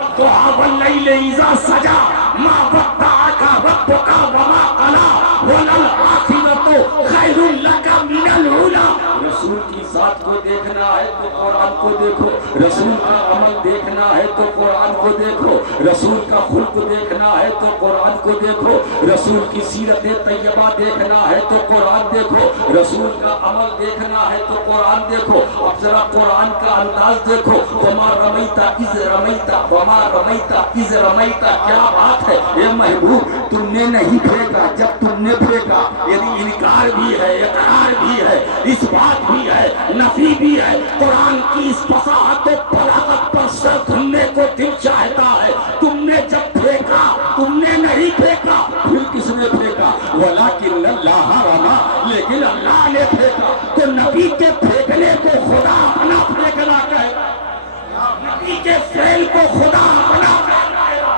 والضحى والليل إذا سجى ما ودعك ربك وما قلى وللآخرة خير لك من الأولى. رسول کی ذات کو دیکھنا ہے تو قرآن کو دیکھو، رسول کا عمل دیکھنا ہے تو قرآن کو دیکھو، رسول کا خلق دیکھنا ہے تو قرآن کو دیکھو، رسول کی سیرت طیبہ دیکھنا ہے تو قرآن دیکھو، رسول کا عمل دیکھنا ہے تو قرآن دیکھو. اب ذرا قرآن کا انداز دیکھو. وما رمیت اذ رمیت وما رمیت اذ رمیت. کیا بات ہے اے محبوب، تم نے نہیں پھینکا جب تم نے پھینکا. یعنی انکار بھی ہے، اقرار بھی ہے، اس بات بھی ہے، نفی بھی ہے. قرآن کی اس فصاحت و بلاغت پر سر دھننے کو دل چاہتا ہے. تم نے جب پھینکا، تم نے نہیں پھینکا، پھر کس نے پھینکا؟ ولیکن اللہ رما، لیکن اللہ نے پھینکا. تو نبی کے پھینکنے کو خدا اپنا پھینکنا کہے گا، نبی کے فعل کو خدا اپنا پھینکے گا.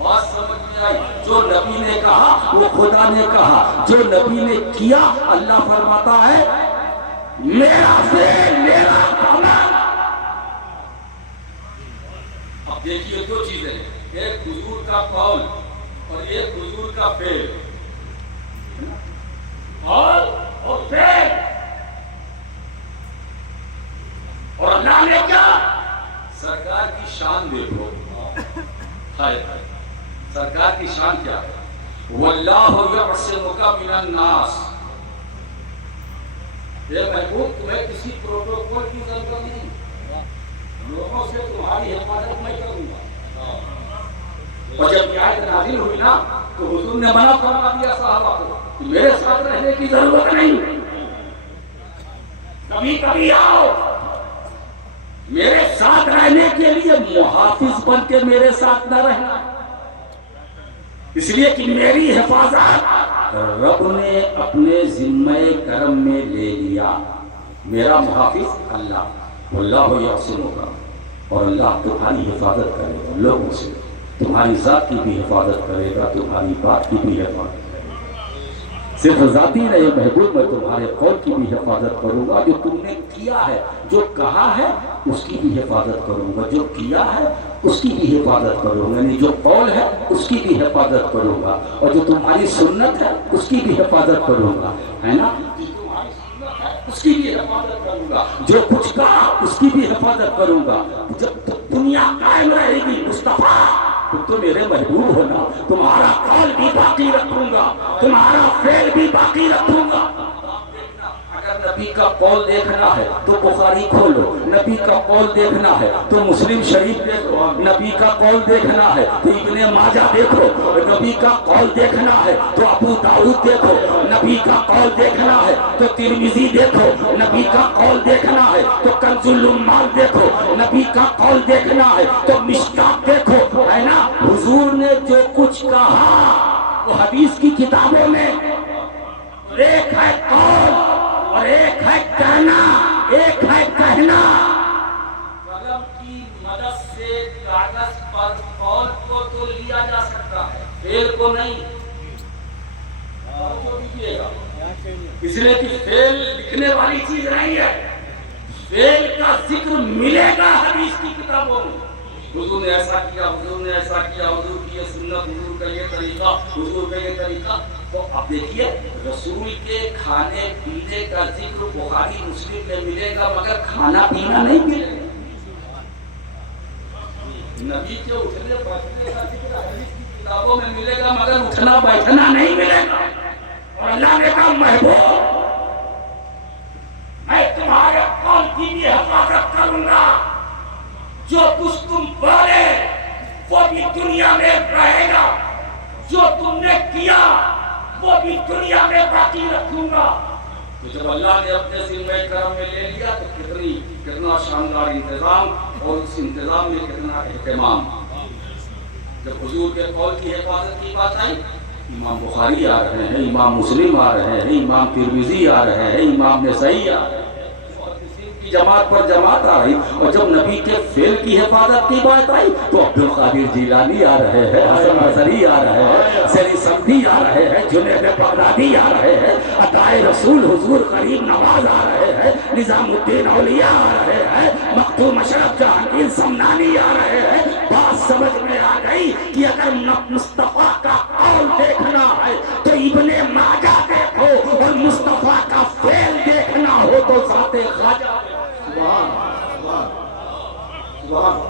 بات سمجھ میں آئی؟ جو نبی نے کہا وہ خدا نے کہا، جو نبی نے کیا اللہ فرماتا ہے میرا فعل میرا عمل. اب دیکھیے دو چیزیں، ایک حضور کا قول اور ایک حضور کا فعل. قول اور فعل. اور اللہ نے کیا؟ سرکار کی شان دیکھو. سرکار کی شان کیا ہے؟ واللہ یعصمک من الناس. اے محبوب تمہیں کسی پروٹوکول کی ضرورت نہیں، لوگوں سے تمہاری حفاظت میں کروں گا. اور جب یہ آیت نازل ہوئی نا تو حضور نے منع فرما دیا صحابہ کو میرے ساتھ رہنے کی ضرورت نہیں، کبھی کبھی آؤ. میرے ساتھ رہنے کے لیے محافظ بن کے میرے ساتھ نہ رہنا، اس لیے کہ میری حفاظت رب نے اپنے ذمہ کرم میں لے لیا. میرا محافظ اللہ، واللہ یعصمک، اور اللہ تمہاری حفاظت کرے گا لوگوں سے، تمہاری ذات کی بھی حفاظت کرے گا، تمہاری بات کی بھی حفاظت کرے گا. صرف ذاتی رہے محبوب، میں تمہارے قول کی بھی حفاظت کروں گا. جو تم نے کیا ہے، جو کہا ہے اس کی بھی حفاظت کروں گا، جو کیا ہے اس کی بھی حفاظت کروں گا. یعنی جو قول ہے اس کی بھی حفاظت کروں گا، اور جو تمہاری سنت ہے اس کی بھی حفاظت کروں گا، ہے نا؟ اس کی بھی حفاظت کروں گا. جو کچھ کہا اس کی بھی حفاظت کروں گا. جب دنیا قائم رہے گی مصطفیٰ تو میرے محبوب ہونا، تمہارا قول بھی باقی رکھوں گا، تمہارا فعل بھی باقی رکھوں گا. اگر نبی کا قول دیکھنا ہے تو بخاری کھولو، نبی کا قول دیکھنا ہے تو مسلم شریف دیکھو، نبی کا قول دیکھنا ہے تو ابن ماجہ دیکھو، نبی کا قول دیکھنا ہے تو ابو داؤد دیکھو، نبی کا قول دیکھنا ہے تو ترمذی دیکھو، نبی کا قول دیکھنا ہے تو کنز العمال دیکھو، نبی کا قول دیکھنا ہے تو مشکات دیکھو، ہے نا؟ حضور نے جو کچھ کہا وہ حدیث کی کتابوں میں ایک ہے قول اور ایک ہے کہنا، ایک ہے کہنا. قلم کی مدد سے کاغذ پر قول کو تو لیا جا سکتا ہے، فعل کو نہیں. اس لیے کہ فعل لکھنے والی چیز نہیں ہے، فعل کا ذکر ملے گا حدیث کی کتابوں میں. حضور نے ایسا کیا، حضور نے ایسا کیا، حضور کی یہ سنت، حضور کا یہ طریقہ، حضور کا یہ طریقہ. تو اب دیکھیے رسول کے کھانے پینے کا ذکر بخاری مسلم میں ملے گا مگر کھانا پینا نہیں ملے گا. نبی کے اٹھنے بیٹھنے کا ذکر حدیث کی کتابوں میں ملے گا مگر اٹھنا بیٹھنا نہیں ملے گا. اور اللہ نے کہا محبوب میں تمہارے قول کی بھی حفاظت کروں گا، جو کچھ تم بولے وہ بھی دنیا میں رہے گا، جو تم نے کیا وہ بھی دنیا میں باقی رکھوں گا. تو جب اللہ نے اپنے ذمہ کرم میں لے لیا تو کتنا شاندار انتظام، اور اس انتظام میں کتنا اہتمام. جب حضور کے قول کی حفاظت کی بات آئی، امام بخاری آ رہے ہیں، امام مسلم آ رہے ہیں، امام ترمذی آ رہے ہیں، امام نسائی آ رہے ہیں، جماعت پر جماعت آ رہی. اور جب نبی کے فعل کی حفاظت کی بات آئی تو عبد القادر جیلانی آ رہے ہیں، حسن بصری آ رہے ہیں، سری سمدی آ رہے ہیں، جنید بغدادی آ رہے ہیں، عطائے رسول حضور غریب نواز آ رہے ہیں، نظام الدین اولیاء آ رہے ہیں، مختوم اشرف جہانگیر سمنانی آ رہے اگر مصطفیٰ کا قول دیکھنا ہے تو ابن ماجہ دیکھو، اور مصطفیٰ کا فعل دیکھنا ہو تو ذات خواجہ سبحان سبحان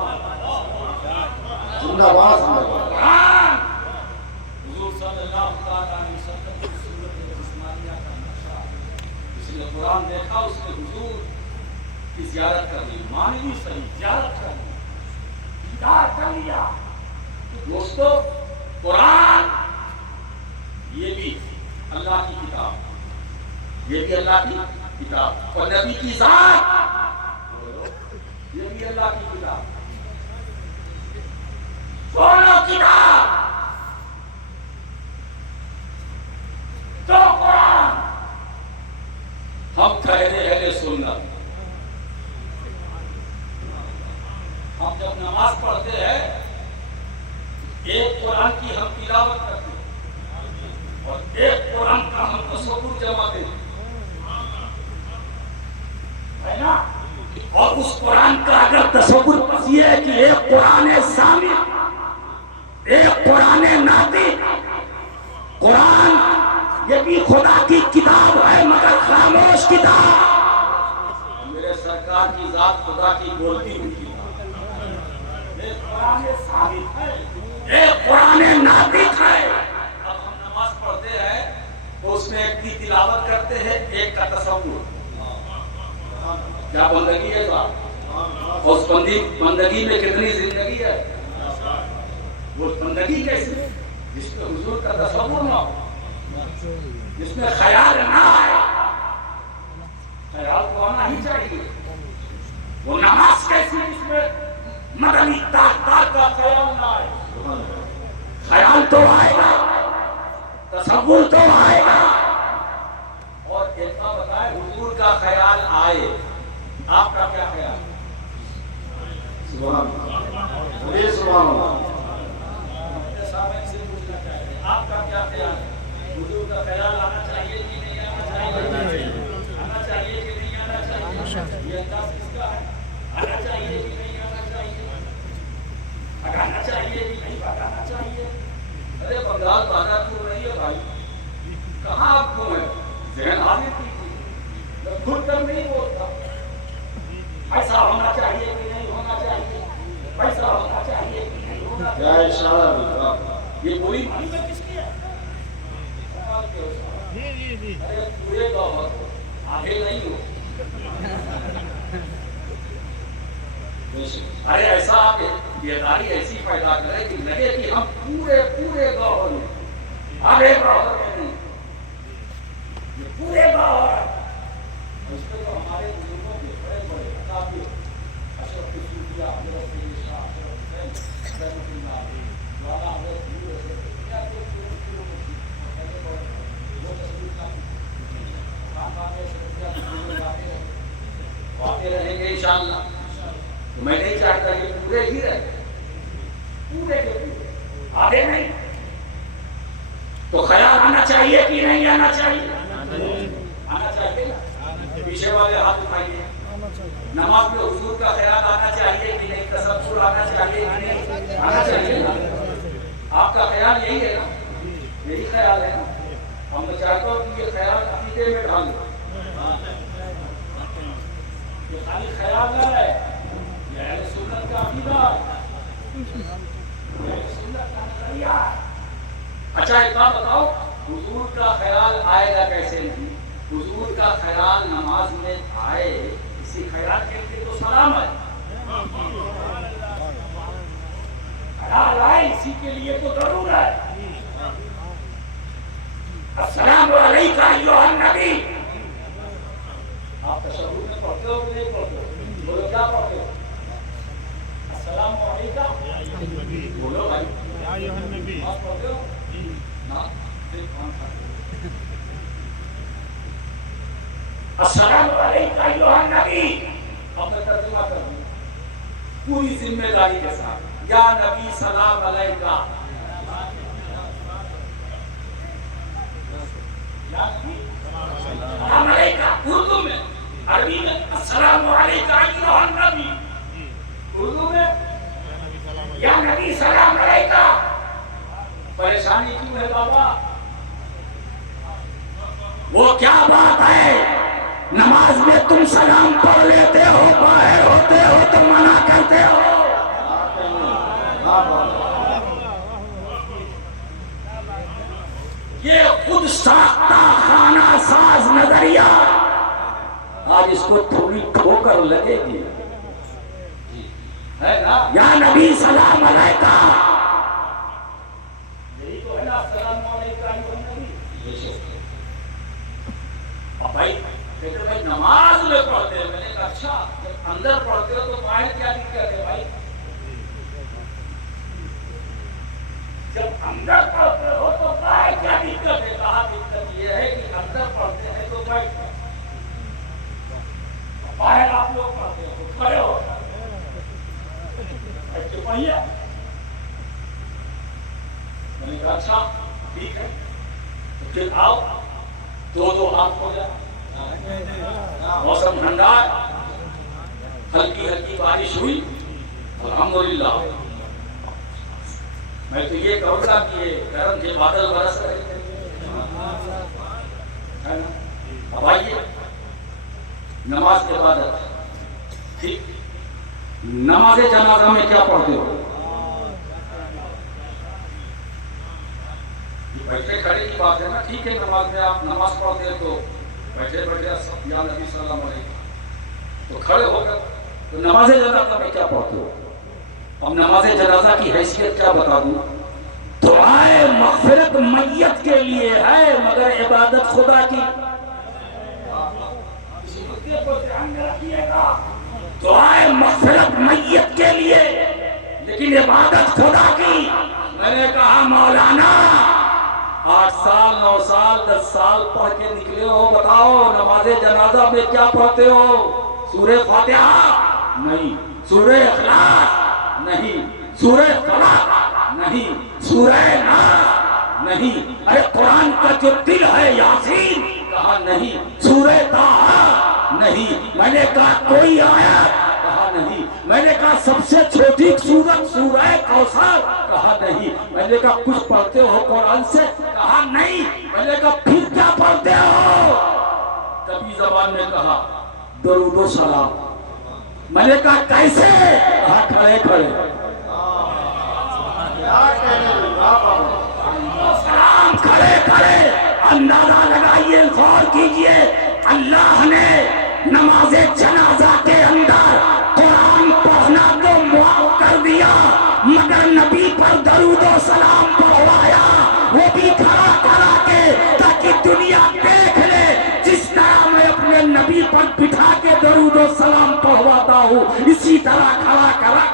زندہ باد قرآن حضور صلی اللہ علیہ وسلم کی صورت جسمانیہ کا نقشہ، اس نے قرآن دیکھا، اس نے حضور کی زیارت کر لی، مانوی صحیح زیارت کر لی، دیدار کر لیا۔ دوستو قرآن یہ بھی اللہ کی کتاب، یہ بھی اللہ کی کتاب، اور نبی کی ذات یہ بھی اللہ کی کتاب، دونوں کتاب تو قرآن۔ ہم ٹھہرے اہل سنت، ہم جب نماز پڑھتے ہیں ایک قرآن کی ہم تلاوت کرتے ہیں اور ایک قرآن کا ہم تصور جماتے ہیں، ہے نا؟ اور اس قرآن کا اگر تصور یہ ہے کہ ایک قرآن سامع، ایک قرآن ناطق، قرآن یہ بھی خدا کی کتاب ہے مگر خاموش کتاب، میرے سرکار کی ذات خدا کی بولتی ہوئی کتاب، ایک قرآن ثابت ہے، ایک قرآن ناطق ہے۔ اب ہم نماز پڑھتے ہیں تو اس میں ایک کی تلاوت کرتے ہیں، ایک کا تصور، کیا بندگی ہے صاحب؟ اس بندگی میں کتنی زندگی ہے؟ وہ بندگی کیسے جس میں حضور کا تصور نہ ہو، جس میں خیال نہ آئے، خیال تو آنا ہی چاہیے۔ وہ نماز کیسی جس میں مدنی تاکہ کا خیال نہ آئے، خیال تو آئے گا، تصور تو آئے گا۔ اور اتنا بتائے حضور کا خیال آئے، آپ کا کیا خیال؟ سبحان اللہ سبحان اللہ۔ آپ کا کیا خیال ہے؟ حضور کا خیال آنا چاہیے کہ نہیں آنا چاہیے؟ آنا چاہیے کہ نہیں آنا چاہیے؟ یہ انداز کس کا ہے؟ آنا چاہیے کہ نہیں آنا چاہیے؟ بھگانا چاہیے کہ نہیں بھگانا چاہیے؟ ارے بنگال بازار کیوں رہی ہے بھائی؟ کہاں آپ کیوں ہیں؟ ذہن حاضر کیجیے، خود کر نہیں بولتا۔ ایسا ہونا چاہیے کہ نہیں ہونا چاہیے؟ ایسا ہونا چاہیے کہ نہیں ہونا چاہیے؟ کیا اشارہ یہ پوری مانی میں کس کی ہے؟ ارے پورے دعوت ہو، آگے نہیں ہو۔ ارے ایسا آپ بیداری ایسی پیدا کرے کہ لگے کہ ہم پورے گاؤں میں، آگے گاؤں میں نہیں، یہ پورے گاؤں ہے۔ اس پہ تو ہمارے بزرگوں کے بڑے بڑے کتابیں، اشرف صوفیہ، حضرت شاہ اشرف حسین رحمۃ اللہ علیہ، مولانا حضرت آتے رہیں گے انشاءاللہ۔ تو میں نہیں چاہتا کہ پورے ہی رہے، پورے کے پورے، آدھے نہیں۔ تو خیال آنا چاہیے کہ نہیں آنا چاہیے؟ آنا چاہیے نا؟ پیچھے والے ہاتھ اٹھائیے۔ نماز میں حضور کا خیال آنا چاہیے کہ نہیں؟ تصور آنا چاہیے کہ نہیں؟ آنا چاہیے نا؟ آپ کا خیال یہی ہے نا؟ یہی خیال ہے نا؟ ہم تو چاہتا ہوں کہ یہ خیال عقیدے میں ڈال دو، یہ خالی خیال نہ ہے، یہ اہل سنت کا عقیدہ ہے، اہل سنت کا نظریہ ہے۔ اچھا ایک بات بتاؤ، حضور کا خیال آئے گا کیسے نہیں؟ حضور کا خیال نماز میں آئے، اسی خیال کے لیے تو سلام ہے، خیال آئے اسی کے لیے تو ضرور ہے۔ السلام علیکم ایھا النبی، آپ تشہد میں پڑھتے ہو کہ نہیں پڑھتے ہو؟ بولو کیا پڑھتے ہو؟ السلام علیکم، بولو بھائی، آپ پڑھتے ہو نا؟ السلام علیکم ایھا النبی، اب میں ترجمہ کر دوں پوری ذمہ داری کے ساتھ، یا نبی سلام علیکہ، سلام علیکہ اردو میں، عربی میں السلام علیکم ایھا النبی، اردو میں یا نبی سلام علیکہ، پریشانی کیوں ہے بابا؟ وہ کیا بات ہے نماز میں تم سلام پڑھ لیتے ہو، باہر ہوتے ہو تو منع کرتے ہو؟ یہ خود ساختہ خانہ ساز نظریہ آج اس کو تھوڑی ٹھوکر لگے گی ہے نا؟ یا نبی سلام علیکہ، یہی تو ہے نا السلام علیکم نبی۔ اب بھائی کہتے بھائی نماز میں پڑھتے ہیں، میں نے کہا اچھا جب اندر پڑھتے ہو تو باہر کیا دقت ہے بھائی؟ جب اندر پڑھتے ہو تو باہر کیا دقت ہے؟ کہا دقت یہ ہے کہ اندر پڑھتے ہیں تو بیٹھ کر، باہر آپ لوگ پڑھتے ہو کھڑے ہو پڑھیے۔ میں نے کہا اچھا ٹھیک ہے، تو پھر آؤ دو ہاتھ ہو جائے، موسم ٹھنڈا ہے، ہلکی ہلکی بارش ہوئی، الحمدللہ۔ میں تو یہ کہوں گا کہ یہ گرم کے بادل برس رہے ہیں۔ اب آئیے نماز کے بعد ٹھیک، نماز جنازہ میں کیا پڑھتے ہو؟ بیٹھے کھڑے کی بات ہے نا، ٹھیک ہے نماز میں آپ نماز پڑھتے ہو تو بیٹھے بیٹھے یا نبی صلی اللہ علیہ وسلم، تو کھڑے ہو کر تو نماز جنازہ میں کیا پڑھتے ہو؟ اب نماز جنازہ کی حیثیت کیا بتا دوں؟ دعائے مغفرت میت کے لیے ہے مگر عبادت خدا کی۔ دعائے مغفرت میت کے لیے لیکن عبادت خدا کی۔ میں نے کہا مولانا 8 سال 9 سال 10 سال پڑھ کے نکلے ہو، بتاؤ نماز جنازہ میں کیا پڑھتے ہو؟ سورہ فاتحہ نہیں، سورہ اخلاص نہیں، سورہ فلق نہیں، سورہ ناس نہیں، ارے قرآن کا جو دل ہے یاسین کہا نہیں، سورہ طٰہٰ نہیں، میں نے کہا کوئی آیت کہا نہیں، میں نے کہا سب سے چھوٹی سورت سورہ کوثر کہا نہیں، میں نے کہا کچھ پڑھتے ہو قرآن سے کہا نہیں، میں نے کہا پھر کیا پڑھتے ہو؟ کبھی زبان میں کہا درود و سلام، میں نے کہا کیسے؟ کہا کھڑے کھڑے سلام کھڑے کھڑے۔ اندازہ لگائیے، غور کیجئے، اللہ نے نماز جنازہ کے اندر قرآن پڑھنا تو معاف کر دیا مگر نبی پر درود و سلام پڑھوایا، وہ بھی کھڑا کھڑا کے تاکہ دنیا دیکھ لے جس طرح میں اپنے نبی پر بٹھا کے درود و سلام پڑھواتا ہوں اسی طرح کھڑا کھڑا۔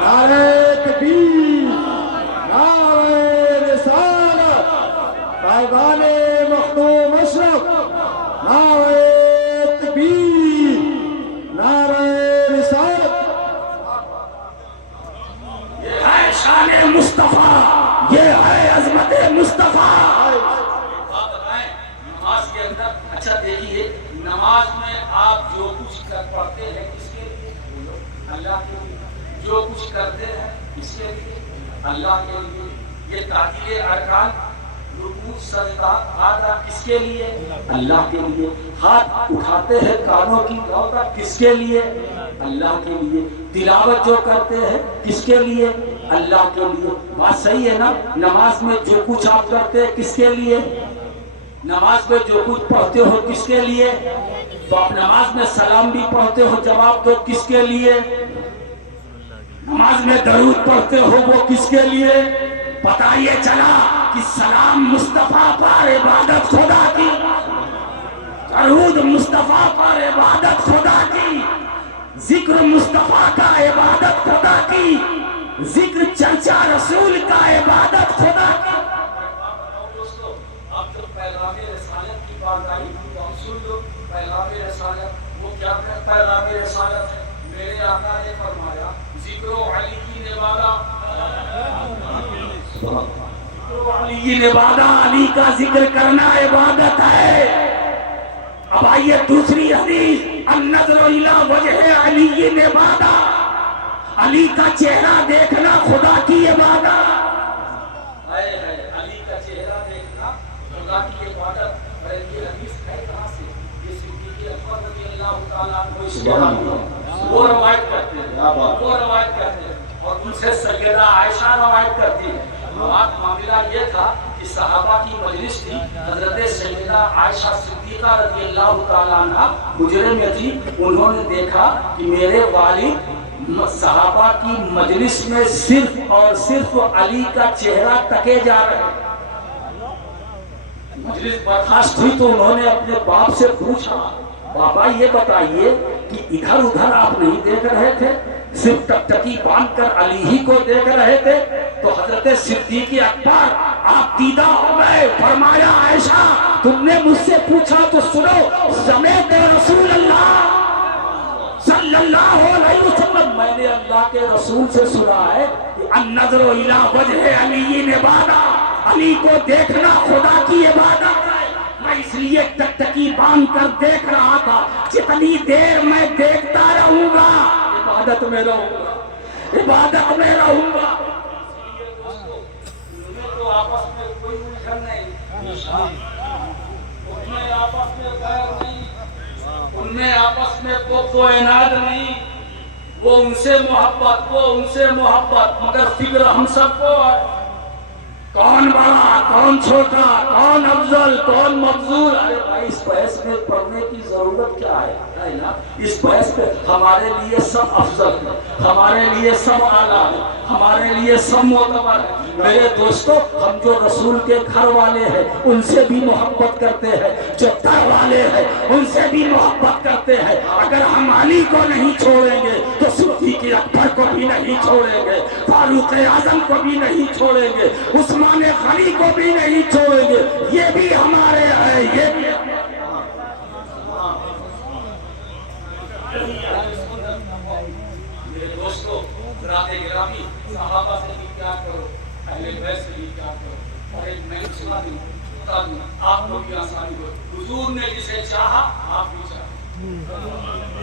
نعرہ تکبیر، نعرہ رسالت، پیغام مخدوم اشرف، نعرہ تکبیر، نعرہ رسالت۔ یہ ہے شان مصطفیٰ، یہ ہے عظمت مصطفیٰ۔ آپ بتائیں نماز کے اندر، اچھا دیکھیے نماز میں آپ جو کچھ پڑھتے ہیں کس کے لیے؟ اللہ کے لیے۔ جو کچھ کرتے ہیں اس کے لیے اللہ کے لیے۔ یہ تعدیل ارکان رکوع سجدہ آدھا کس کے لیے؟ اللہ کے لیے۔ ہاتھ اٹھاتے ہیں کانوں کی دعوت کس کے لیے؟ اللہ کے لیے۔ تلاوت جو کرتے ہیں کس کے لیے؟ اللہ کے لیے۔ بات صحیح ہے نا؟ نماز میں جو کچھ آپ کرتے ہیں کس کے لیے؟ نماز میں جو کچھ پڑھتے ہو کس کے لیے؟ تو آپ نماز میں سلام بھی پڑھتے ہو، جواب دو کس کے لیے؟ نماز میں درود پڑھتے ہو وہ کس کے لیے؟ پتہ یہ چلا کہ سلام مصطفیٰ پر عبادت خدا کی، درود مصطفیٰ پر عبادت خدا کی، ذکر مصطفیٰ کا عبادت خدا کی، ذکر چرچا رسول کا عبادت خدا کی۔ دوستو اب جو پیغام رسالت کی بات آئی تو ہم سن لو پیغام رسالت وہ کیا ہے؟ پیغام رسالت ہے میرے آقا نے فرمایا ذکر علی کی نبادہ، علی نبادہ، علی کا ذکر کرنا عبادت ہے۔ اب آئیے دوسری حدیث، النظر الی وجہ علی نبادہ، علی کا چہرہ دیکھنا خدا کی عبادت۔ اللہ کی عبادت اور یہ حدیث ہے کہاں سے؟ یہ صدیق اکبر رضی اللہ تعالیٰ عنہ وہ روایت کرتے ہیں اور ان سے سیدہ عائشہ روایت کرتی ہے۔ بات معاملہ یہ تھا کہ صحابہ کی مجلس تھی، حضرت سیدہ عائشہ صدیقہ رضی اللہ تعالیٰ عنہ حجرے میں تھی، انہوں نے دیکھا کہ میرے والد صحابہ کی مجلس میں صرف اور صرف علی کا چہرہ تکے جا رہے ہیں۔ مجلس برخاست ہوئی تو انہوں نے اپنے باپ سے پوچھا، بابا یہ بتائیے کہ ادھر ادھر آپ نہیں دیکھ رہے تھے، صرف ٹکٹکی باندھ کر علی ہی کو دیکھ رہے تھے؟ تو حضرت صدیق اکبر آپ دیدہ ہو گئے، فرمایا عائشہ تم نے مجھ سے پوچھا تو سنو، سمیت رسول اللہ صلی اللہ علیہ وسلم، میں نے اللہ کے رسول سے سنا ہے کہ النظر الی وجہ علی عبادہ، علی کو دیکھنا خدا کی عبادت ہے۔ میں اس لیے ٹکٹکی باندھ کر دیکھ رہا تھا، جتنی دیر میں دیکھتا رہوں گا عبادت میں رہوں گا، عبادت میں رہوں گا۔ اس لیے دوستو ان میں تو آپس میں کوئی الجھن نہیں، ان میں آپس میں غیر نہیں، ان میں آپس میں کوئی عناد نہیں، وہ ان سے محبت، وہ ان سے محبت، مگر فکر ہم سب کو ہے، کون بڑا کون چھوٹا، کون افضل کون مفضول۔ ارے بھائی اس بحث میں پڑھنے کی ضرورت کیا ہے؟ اس بحث میں ہمارے لیے سب افضل ہے، ہمارے لیے سب اعلیٰ ہے، ہمارے لیے سب معتبر ہے۔ میرے دوستو ہم جو رسول کے گھر والے ہیں ان سے بھی محبت کرتے ہیں، جو در والے ہیں ان سے بھی محبت کرتے ہیں۔ اگر ہم علی کو نہیں چھوڑیں گے تو صدیق اکبر کو بھی نہیں چھوڑیں گے، فاروق اعظم کو بھی نہیں چھوڑیں گے، عثمان غنی کو بھی نہیں چھوڑیں گے، یہ بھی ہمارے ہیں، یہ بھی میرے دوستو برات گرامی، صحابہ سے بھی پیار کرو، اہل بیت سے بھی پیار کرو۔ اور ایک میں سنا دوں بتا دوں آپ کو بھی آسانی ہو، حضور نے جسے چاہا آپ بھی چاہے،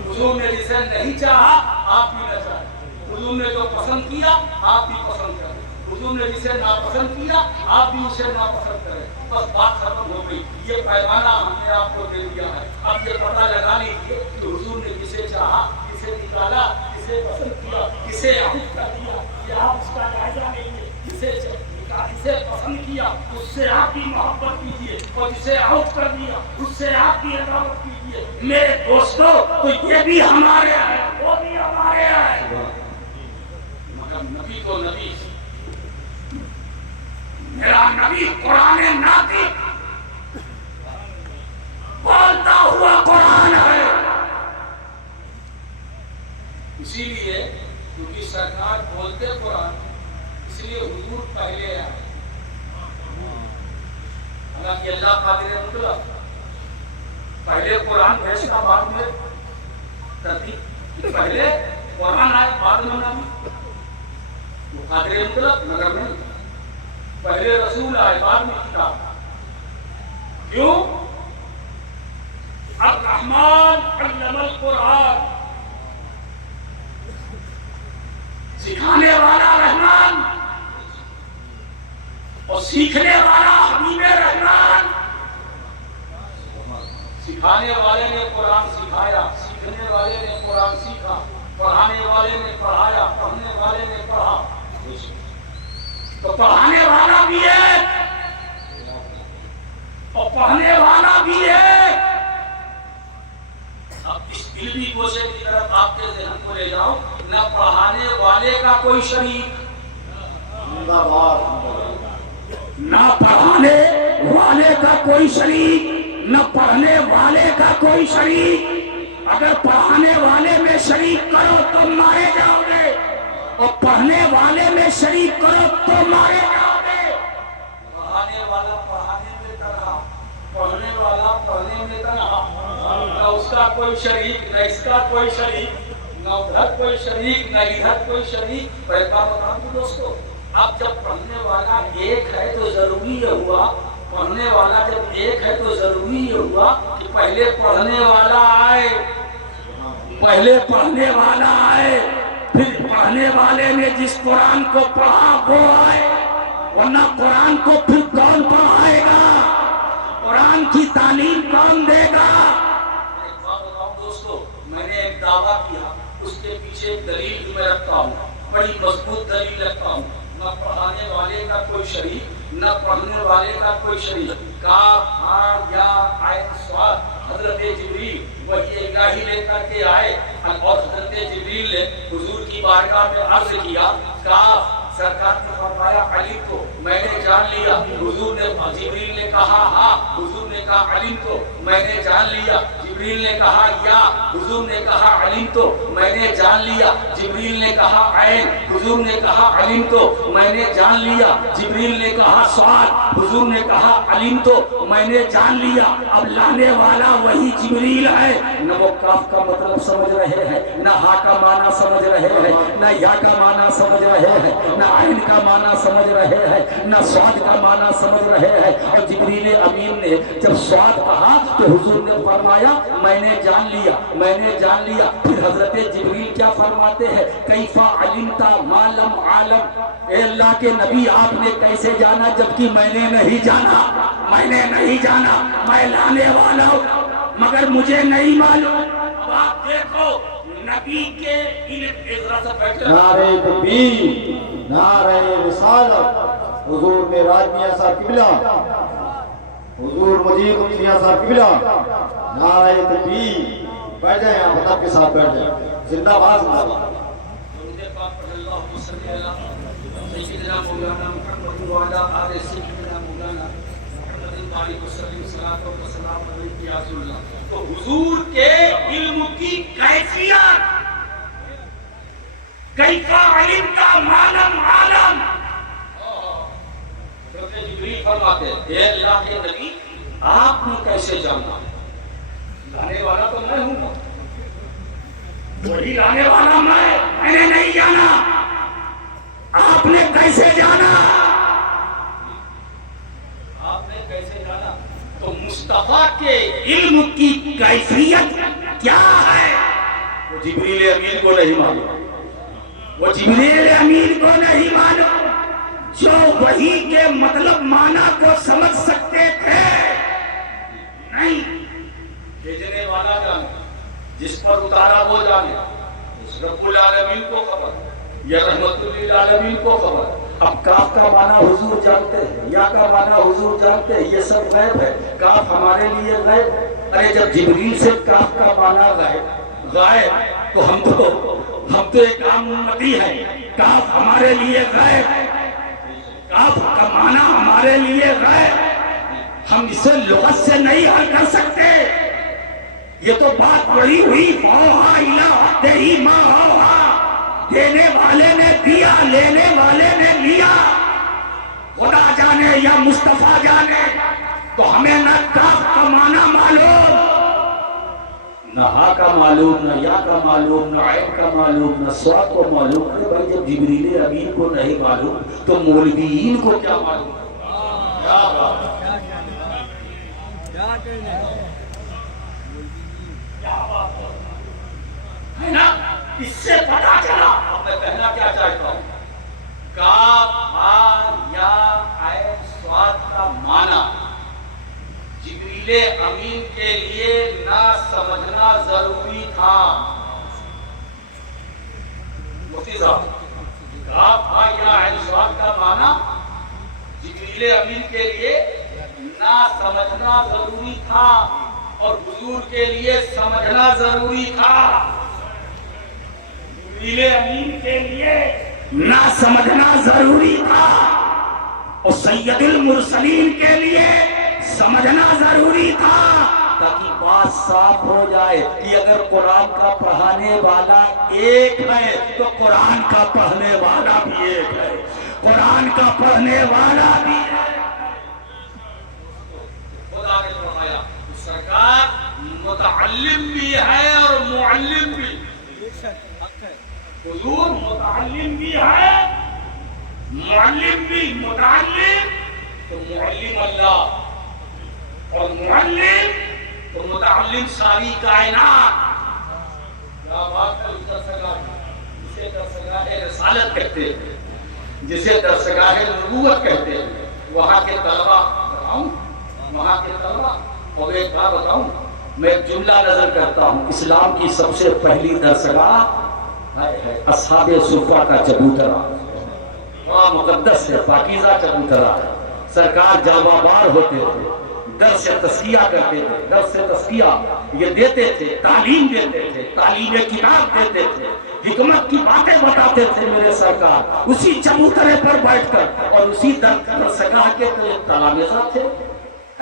حضور نے جسے نہیں چاہا آپ بھی نہ چاہے، حضور نے جو پسند کیا آپ بھی پسند کریں، حضور نے جسے ناپسند کیا آپ بھی اسے ناپسند کریں۔ بس بات ختم ہو گئی، یہ پیمانہ ہم نے آپ کو دے دیا ہے۔ اب یہ پتہ لگا لیجیے کہ حضور نے جسے چاہا، کسے نکالا، کسے پسند کیا، کسے عہد کر دیا، یہ آپ اس کا جائزہ لیجیے۔ جسے پسند کیا اس سے آپ بھی محبت کیجیے، اور جسے عہد کر دیا اس سے آپ بھی عداوت کیجیے۔ میرے دوستو تو یہ بھی ہمارے ہیں، وہ بھی ہمارے ہیں، مگر نبی تو نبی، میرا نبی قرآن ناطق بولتا ہوا قرآن ہے۔ اسی لیے کیونکہ سرکار بولتے قرآن، اس لیے حضور پہلے آئے، حالانکہ اللہ قادر مطلق پہلے قرآن بھیجتا بعد میں ترتیب، پہلے قرآن آئے بعد میں نبی، وہ قادر مطلق مگر نہیں، پہلے رسول آئے بعد میں کتاب۔ کیوں؟ الرحمن علم القرآن، سکھانے والا رحمان اور سیکھنے والا حبیب رحمان۔ سکھانے والے نے قرآن سکھایا، سیکھنے والے نے قرآن سیکھا، پڑھانے والے نے پڑھایا، پڑھنے والے نے پڑھا۔ تو پڑھانے والا بھی ہے اور پڑھنے والا بھی ہے۔ اب اس علمی گوشے کی طرف آپ کے ذہن کو لے جاؤ، نہ پڑھانے والے کا کوئی شریک، نہ پڑھانے والے کا کوئی شریک، نہ پڑھنے والے کا کوئی شریک۔ اگر پڑھانے والے میں شریک کرو تو مارے جاؤ گے، اور پڑھنے والے میں شریک کرو تو مارے جاؤ گے۔ پڑھانے والا پڑھانے میں تنہا، پڑھنے والا پڑھنے میں تنہا، نہ اس کا کوئی شریک، نہ اس کا کوئی شریک، نہ ادھر کوئی شریک، نہ ادھر کوئی شریک۔ ایک بات بتا دوں دوستو، اب جب پڑھنے والا ایک ہے تو ضروری یہ ہوا، پڑھنے والا جب ایک ہے تو ضروری یہ ہوا کہ پہلے پڑھنے والا آئے، پہلے پڑھنے والا آئے، پھر پڑھنے والے نے جس قرآن کو پڑھا وہ آئے، ورنہ قرآن کو پھر کون پڑھائے گا؟ قرآن کی تعلیم کون دے گا؟ ایک بات بتاؤں دوستو، میں نے ایک دعویٰ کیا، اس کے پیچھے ایک دلیل بھی میں رکھتا ہوں، بڑی مضبوط دلیل رکھتا ہوں، نہ پڑھانے والے کا کوئی شریک، نہ پڑھنے والے کا کوئی شریک، کاف ہاں یا عین صاد، حضرت جبریل وحی الہی لے کر کے آئے اور حضرت جبریل نے حضور کی بارگاہ میں عرض کیا، کاف سرکار نے فرمایا علم تو میں نے جان لیا، حضور نے جبریل نے کہا ہاں، حضور نے کہا علم تو میں نے جان لیا، جبریل نے کہا یا، حضور نے کہا علم تو میں نے جان لیا، جبریل نے کہا عین، حضور نے کہا علم تو میں نے جان لیا، جبریل نے کہا صاد، حضور نے کہا علم تو میں نے جان لیا۔ اب لانے والا وہی جبریل ہے، نہ وہ کاف کا مطلب سمجھ رہے ہیں، نہ ہا کا معنی سمجھ رہے ہیں، نہ یا کا معنی سمجھ رہے ہیں، نہ عین کا معنی سمجھ رہے ہیں، نہ صاد کا معنی سمجھ رہے ہیں۔ اور جبریل امین نے جب صاد کہا تو حضور نے فرمایا میں نے جان لیا، میں نے جان لیا۔ پھر حضرت جبریل کیا فرماتے ہیں، کیفا علمت ما لم عالم، اے اللہ کے نبی آپ نے کیسے جانا جبکہ میں نے نہیں جانا، میں نے نہیں جانا، میں لانے والا ہوں مگر مجھے نہیں معلوم۔ اب آپ دیکھو نبی کے نعرہ تکبیر، نعرہ رسالت، حضور معراج میاں صاحب قبلہ، حضور مجید میاں صاحب قبلہ، نعرہ تکبیر۔ بیٹھ جائیں آپ ادب کے ساتھ بیٹھ جائیں، زندہ باد زندہ باد۔ سیدنا مولانا محمد وعلی آل سیدنا مولانا محمد علیہ الصلوۃ والسلام علیہ یا رسول اللہ۔ تو حضور کے علم کی کیفیت، کیفا علمت ما لم عالم، حضرت جبریل فرماتے ہیں اے اللہ کے نبی آپ نے کیسے جانا؟ لانے والا تو میں ہوں، وہی لانے والا میں نے نہیں جانا، آپ نے کیسے جانا؟ آپ نے کیسے جانا؟ تو مصطفیٰ کے علم کی کیفیت کیا ہے وہ جبریل امین کو نہیں معلوم، وہ جبریل امین کو نہیں معلوم۔ جو وحی کے مطلب معنی کو سمجھ سکتے تھے نہیں، بھیجنے والا جانے، جس پر اتارا وہ جانے، اس رب العالمین کو خبر، یا رحمت للعالمین کو خبر۔ اب کاف کا معنی حضور جانتے ہیں، یا کا معنی حضور جانتے ہیں، یہ سب غیب ہے، کاف ہمارے لیے غیب۔ ارے جب جبریل سے کاف کا معنی غائب تو ہم تو ایک عام امتی ہے، کاف ہمارے لیے غیب، کاف کا معنی ہمارے لیے غیب، ہم اسے لغت سے نہیں حل کر سکتے۔ یہ تو بات بڑی ہوئی، فوہا الی عبدہ ما اوحا، دینے والے نے دیا، لینے والے نے لیا، خدا جانے یا مصطفیٰ جانے۔ تو ہمیں نہ کاف کا معنی معلوم، نہ ہا کا معلوم، نہ یا کا معلوم، نہ عین کا معلوم، نہ صاد کو معلوم۔ ارے بھائی جب جبریل امین کو نہیں معلوم تو مولویین کو کیا معلوم؟ کیا بات ہے نا؟ اس سے پتا چلا۔ اب میں کہنا کیا چاہتا ہوں، کاف ہا یا عین صاد کا معنی جبریل امین کے لیے نہ سمجھنا ضروری تھا۔ مفتی صاحب، کاف ہا یا عین صاد کا معنی جبریل امین کے لیے نہ سمجھنا ضروری تھا اور حضور کے لیے سمجھنا ضروری تھا۔ جبریل امین کے لیے نہ سمجھنا ضروری تھا اور سید المرسلین کے لیے سمجھنا ضروری تھا، تاکہ بات صاف ہو جائے کہ اگر قرآن کا پڑھانے والا ایک ہے تو قرآن کا پڑھنے والا بھی ایک ہے، قرآن کا پڑھنے والا بھی ہے۔ خدا نے فرمایا سرکار متعلم بھی ہے اور معلم بھی، حضور متعلم بھی ہے معلم بھی۔ متعلم تو معلم اللہ اور معلم تو متعلم ساری کائنات۔ کیا بات ہے، جسے درسگاہ رسالت کہتے ہیں، جسے درسگاہ نبوت کہتے ہیں، وہاں کے طلبہ وہاں کے طلبا اور ایک بات بتاؤں، میں ایک جملہ نظر کرتا ہوں، اسلام کی سب سے پہلی درسگاہ اصحاب صفہ کا چبوترا، وہاں مقدس ہے، پاکیزہ چبوترا ہے، سرکار جلوہ بار ہوتے تھے، درس تزکیہ کرتے تھے، درس تزکیہ یہ دیتے تھے، تعلیم دیتے تھے، تعلیم کتاب دیتے تھے، حکمت کی باتیں بتاتے تھے میرے سرکار، اسی چبوترے پر بیٹھ کر، اور اسی درسگاہ کے تلامذہ تھے،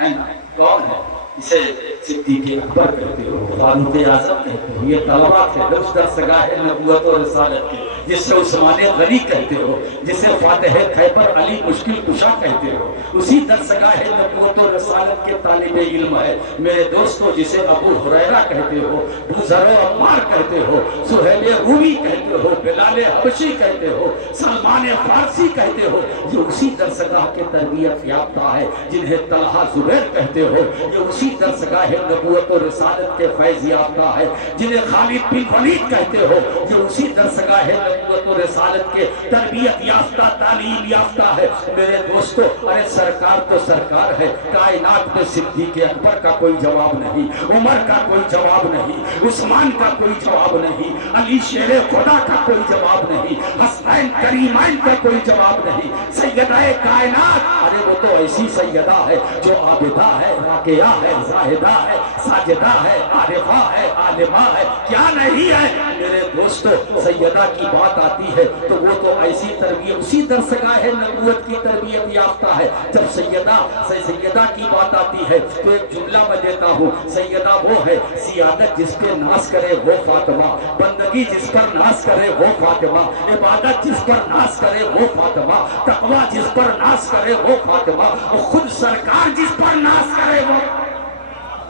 ہے نا؟ کون ہے؟ اسے صدیق اکبر کہتے ہو، فاروق اعظم کہتے ہو، یہ طلبا تھے اس درسگاہ نبوت و رسالت کے، جسے عثمان غنی کہتے ہو، جسے فاتح خیبر علی مشکل کشا کہتے ہو، اسی درسگاہ نبوت و رسالت کے طالب علم ہے میرے دوستو، جسے ابو ہریرہ کہتے ہو، ابو ذر و عمار کہتے ہو، سہیل رومی کہتے ہو، بلال حبشی کہتے ہو، سلمان فارسی کہتے ہو، یہ اسی درسگاہ کے تربیت یافتہ ہے، جنہیں طلحہ زبیر کہتے ہو، یہ اسی درسگاہ نبوت و رسالت کے فیض یافتہ ہے، جنہیں خالد بن ولید کہتے ہو، یہ اسی درسگاہ نبوت و رسالت کے تربیت یافتہ، تعلیم یافتہ ہے میرے دوستو۔ ارے سرکار تو سرکار ہے، کائنات میں صدیق اکبر کا کوئی جواب نہیں، عمر کا کوئی جواب نہیں، عثمان کا کوئی جواب نہیں، علی شیر خدا کا کوئی جواب نہیں، حسنین کریمین کا کوئی جواب نہیں، سیدہ کائنات، ارے وہ تو ایسی سیدہ ہے جو عابدہ ہے، راکعہ ہے، زاہدہ ہے، ساجدہ ہے، عارفہ ہے، عالمہ ہے، کیا نہیں ہے میرے دوستو۔ سیدہ کی بات آتی ہے تو وہ تو ایسی تربیت، اسی درسگاہ نبوت کی تربیت یافتہ ہے۔ جب سیدہ کی بات آتی ہے تو ایک جملہ میں دیتا ہوں، سیدہ وہ ہے سیادت جس پہ ناز کرے وہ فاطمہ، بندگی جس پر ناز کرے وہ فاطمہ، عبادت جس پر ناز کرے وہ فاطمہ، تقوی جس پر ناز کرے وہ فاطمہ، اور خود سرکار جس پر ناز کرے وہ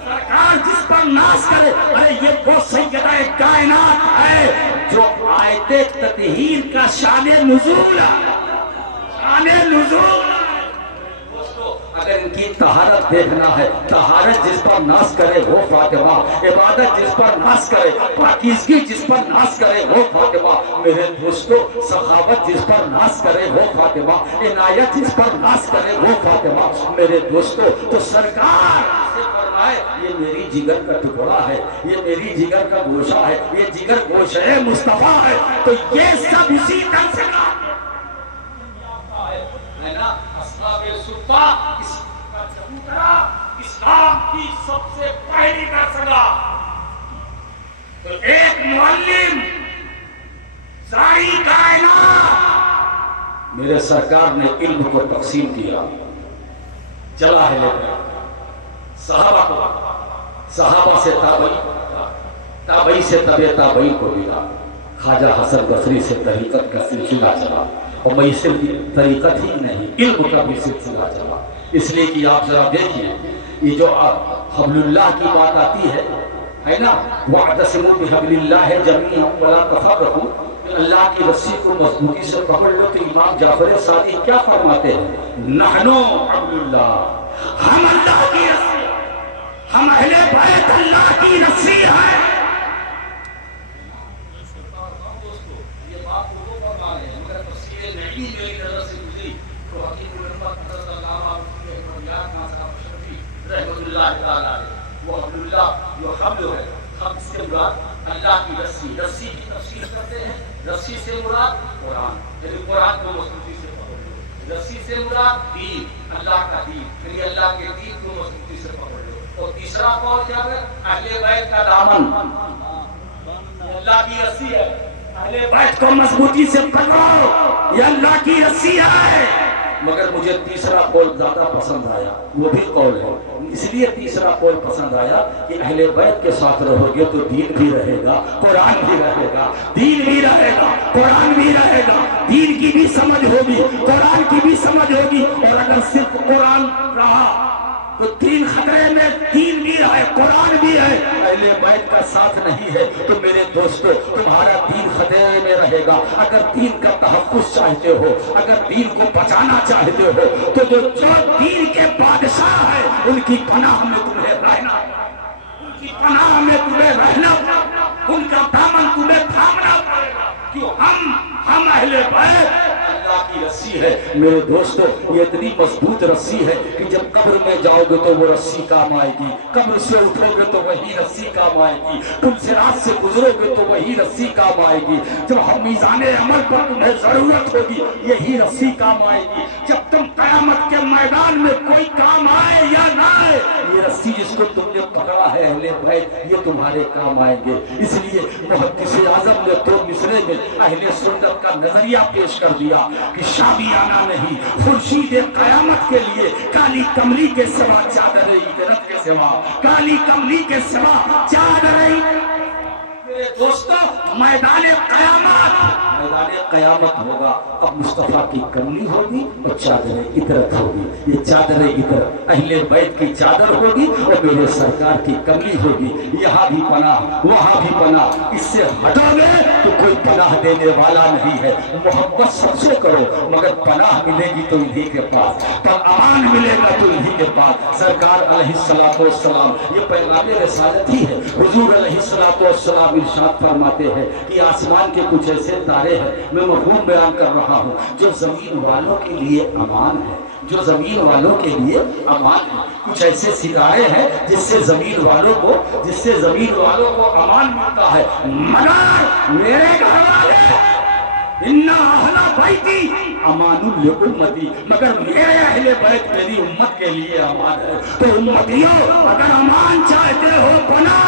سرکار جس پر ناز کرے۔ ارے یہ وہ سیدہ کائنات ہے جو آیت تطہیر کا شان نزول ہے، شان نزول ہے۔ دوستو اگر ان کی طہارت دیکھنا ہے، طہارت جس پر ناز کرے وہ فاطمہ، عبادت جس پر ناز کرے، پاکیزگی جس پر ناز کرے وہ فاطمہ میرے دوستو، سخاوت جس پر ناز کرے وہ فاطمہ، عنایت جس پر ناز کرے وہ فاطمہ میرے دوستو۔ تو سرکار یہ میری جگر کا ٹکڑا ہے، یہ میری جگر کا گوشہ ہے، یہ جگر گوشہ مصطفیٰ ہے، تو یہ سب اسی درسگاہ ہے نا۔ اصحاب صفہ اسلام کی سب سے پہلی درسگاہ، تو ایک معلم ساری کائنات میرے سرکار نے علم کو تقسیم کیا، چلا ہے لیکن صحابہ سے تابعی سے تابعی کو ملا، خواجہ حسن بصری سے طریقت کا سلسلہ چلا، اور میں صرف طریقت ہی نہیں علم کا بھی سلسلہ چلا، اس لیے کہ آپ ذرا دیکھیے یہ جو حبل اللہ کی بات آتی ہے نا، وَاعْتَصِمُوا بِحَبْلِ اللَّهِ جَمِيعًا وَلَا تَفَرَّقُوا، اللہ کی رسی کو مضبوطی سے پکڑ لو۔ تو امام جعفر صادق کیا فرماتے ہیں؟ نحنو حبل اللہ، ہم اللہ کی رسی، ہم اہل بیت اللہ کی رسی ہے۔ یہ بات لوگوں پر مانے ہیں، مگر تفصیل نہیں میری نظر سے گزری تو حکیم علماء حضرت علامہ رحمۃ اللہ تعالیٰ علیہ، وہ حبل اللہ جو حبل ہے، حبل سے مراد اللہ کی رسی، رسی کی تفسیر کرتے ہیں، رسی سے مراد قرآن، یعنی قرآن کو مضبوطی سے پکڑ لو، رسی سے مراد دین، اللہ کا دین، یعنی اللہ کے دین کو مضبوطی سے پکڑ لو۔ اور تیسرا قول کیا ہے؟ اہل بیت کا دامن، اللہ کی رسی ہے، اہل بیت کو مضبوطی سے پکڑو، یہ اللہ کی رسی ہے۔ مگر مجھے تیسرا قول زیادہ پسند آیا، وہ بھی قول ہے، اس لیے تیسرا قول پسند آیا کہ اہل بیت کے ساتھ رہو گے تو دین بھی رہے گا، قرآن بھی رہے گا، دین بھی رہے گا، قرآن بھی رہے گا، دین کی بھی سمجھ ہوگی، قرآن کی بھی سمجھ ہوگی۔ اور اگر صرف قرآن رہا تو دین خطرے میں، دین بھی ہے، قرآن بھی ہے، اہل بیت کا ساتھ نہیں ہے تو میرے دوستو تمہارا دین خطرے میں رہے گا۔ اگر دین کا تحفظ چاہتے ہو، اگر دین کو بچانا چاہتے ہو تو جو دین کے بادشاہ ہیں ان کی پناہ میں تمہیں رہنا، ان کی پناہ میں تمہیں رہنا، ان کا دامن تمہیں تھامنا پڑے گا۔ کیوں؟ ہم اہل بیت اللہ کی کی رسی ہے میرے دوستو، یہ اتنی مضبوط رسی ہے کہ جب قبر میں جاؤ گے تو وہ رسی کام آئے گی، قبر سے اٹھو گے تو وہی رسی کام آئے گی، تم صراط سے گزرو گے تو وہی رسی کام آئے گی، جب ہم میزان عمل پر تمہیں ضرورت ہوگی یہی رسی کام آئے گی، جب تم قیامت کے میدان میں کوئی کام آئے یا نہ آئے یہ رسی جس کو تم نے پکڑا ہے اہل بیت یہ تمہارے کام آئیں گے۔ اس لیے محدث اعظم نے دو مصرے میں اہل سنت کا نظریہ پیش کر دیا کہ شامیانہ نہیں، خورشید قیامت کے لیے کالی کملی کے سوا چادر عطرت کے سوا، کالی کملی کے سوا چادر میرے دوستو میدان قیامت ہوگا، اب مصطفیٰ کی کملی ہوگی اور چادر عطرت ہوگی، یہ چادر عطرت اہل بیت کی چادر ہوگی اور میرے سرکار کی کملی ہوگی، یہاں بھی پناہ وہاں بھی پناہ، اس سے ہٹو گے تو کوئی پناہ دینے والا نہیں ہے، محبت سب سے کرو مگر پناہ ملے گی تو انہی کے پاس، پر امان ملے گا تو انہی کے پاس۔ سرکار علیہ السلام یہ پیغام رسالت ہی ہے، حضور علیہ السلام ارشاد فرماتے ہیں کہ آسمان کے کچھ ایسے تارے ہیں، میں مفہوم بیان کر رہا ہوں، جو زمین والوں کے لیے امان ہے، جو زمین والوں کے لیے امان ہے، کچھ ایسے ستارے ہیں جس سے زمین والوں کو امان ملتا ہے، مگر میرے گھر والے اِنَّ أَهْلَ بَيْتِي امان لِأُمَّتِي، مگر میرے اہل بیت میری امت کے لیے امان ہے۔ تو امتیوں اگر امان چاہتے ہو پناہ